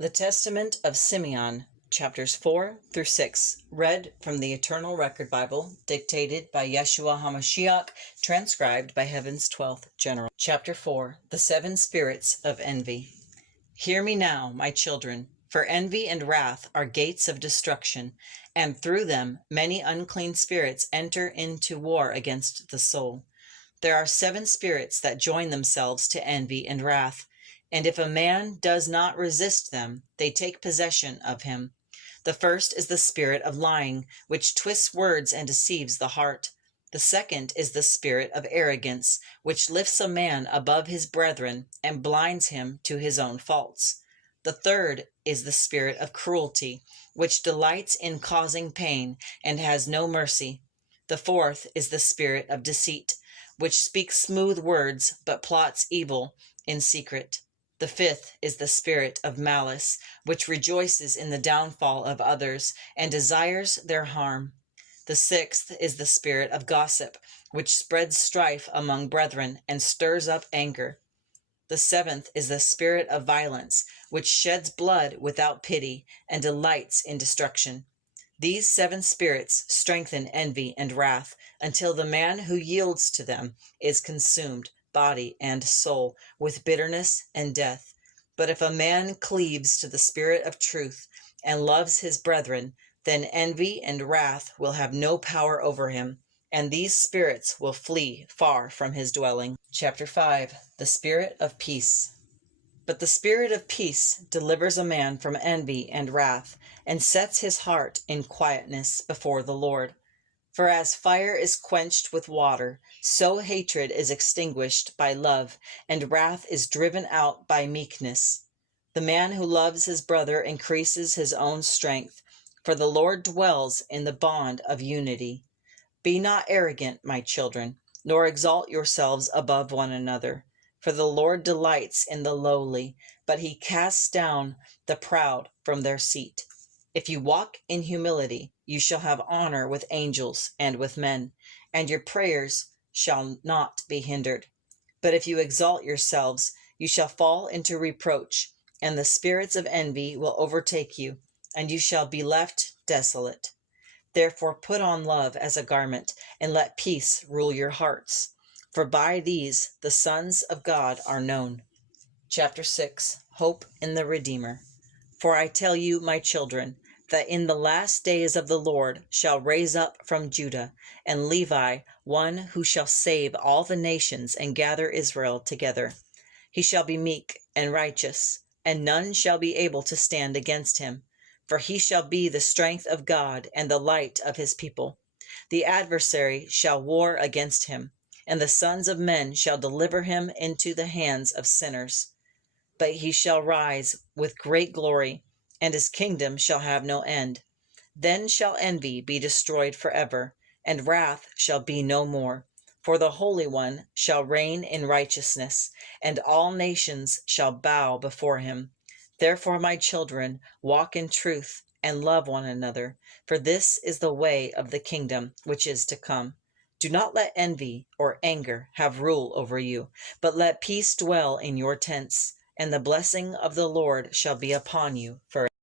The Testament of Simeon, chapters 4 through 6, read from the Eternal Record Bible, dictated by Yeshua HaMashiac, transcribed by Heaven's 12th General. Chapter 4, The Seven Spirits of Envy. Hear me now, my children, for envy and wrath are gates of destruction, and through them many unclean spirits enter into war against the soul. There are 7 spirits that join themselves to envy and wrath, and if a man does not resist them, they take possession of him. The first is the spirit of lying, which twists words and deceives the heart. The second is the spirit of arrogance, which lifts a man above his brethren and blinds him to his own faults. The third is the spirit of cruelty, which delights in causing pain and has no mercy. The fourth is the spirit of deceit, which speaks smooth words but plots evil in secret. The fifth is the spirit of malice, which rejoices in the downfall of others and desires their harm. The sixth is the spirit of gossip, which spreads strife among brethren and stirs up anger. The seventh is the spirit of violence, which sheds blood without pity and delights in destruction. These 7 spirits strengthen envy and wrath until the man who yields to them is consumed, body and soul, with bitterness and death. But if a man cleaves to the spirit of truth and loves his brethren, then envy and wrath will have no power over him, and these spirits will flee far from his dwelling. Chapter 5, The Spirit of Peace. But the spirit of peace delivers a man from envy and wrath, and sets his heart in quietness before the Lord. For as fire is quenched with water, so hatred is extinguished by love, and wrath is driven out by meekness. The man who loves his brother increases his own strength, for the Lord dwells in the bond of unity. Be not arrogant, my children, nor exalt yourselves above one another, for the Lord delights in the lowly, but he casts down the proud from their seat. If you walk in humility, you shall have honor with angels and with men, and your prayers shall not be hindered. But if you exalt yourselves, you shall fall into reproach, and the spirits of envy will overtake you, and you shall be left desolate. Therefore put on love as a garment, and let peace rule your hearts, for by these the sons of God are known. Chapter 6, Hope in the Redeemer. For I tell you, my children, that in the last days of the Lord shall raise up from Judah and Levi one who shall save all the nations and gather Israel together. He shall be meek and righteous, and none shall be able to stand against him. For he shall be the strength of God and the light of his people. The adversary shall war against him, and the sons of men shall deliver him into the hands of sinners. But he shall rise with great glory, and his kingdom shall have no end. Then shall envy be destroyed forever, and wrath shall be no more. For the Holy One shall reign in righteousness, and all nations shall bow before him. Therefore, my children, walk in truth and love one another, for this is the way of the kingdom which is to come. Do not let envy or anger have rule over you, but let peace dwell in your tents, and the blessing of the Lord shall be upon you forever.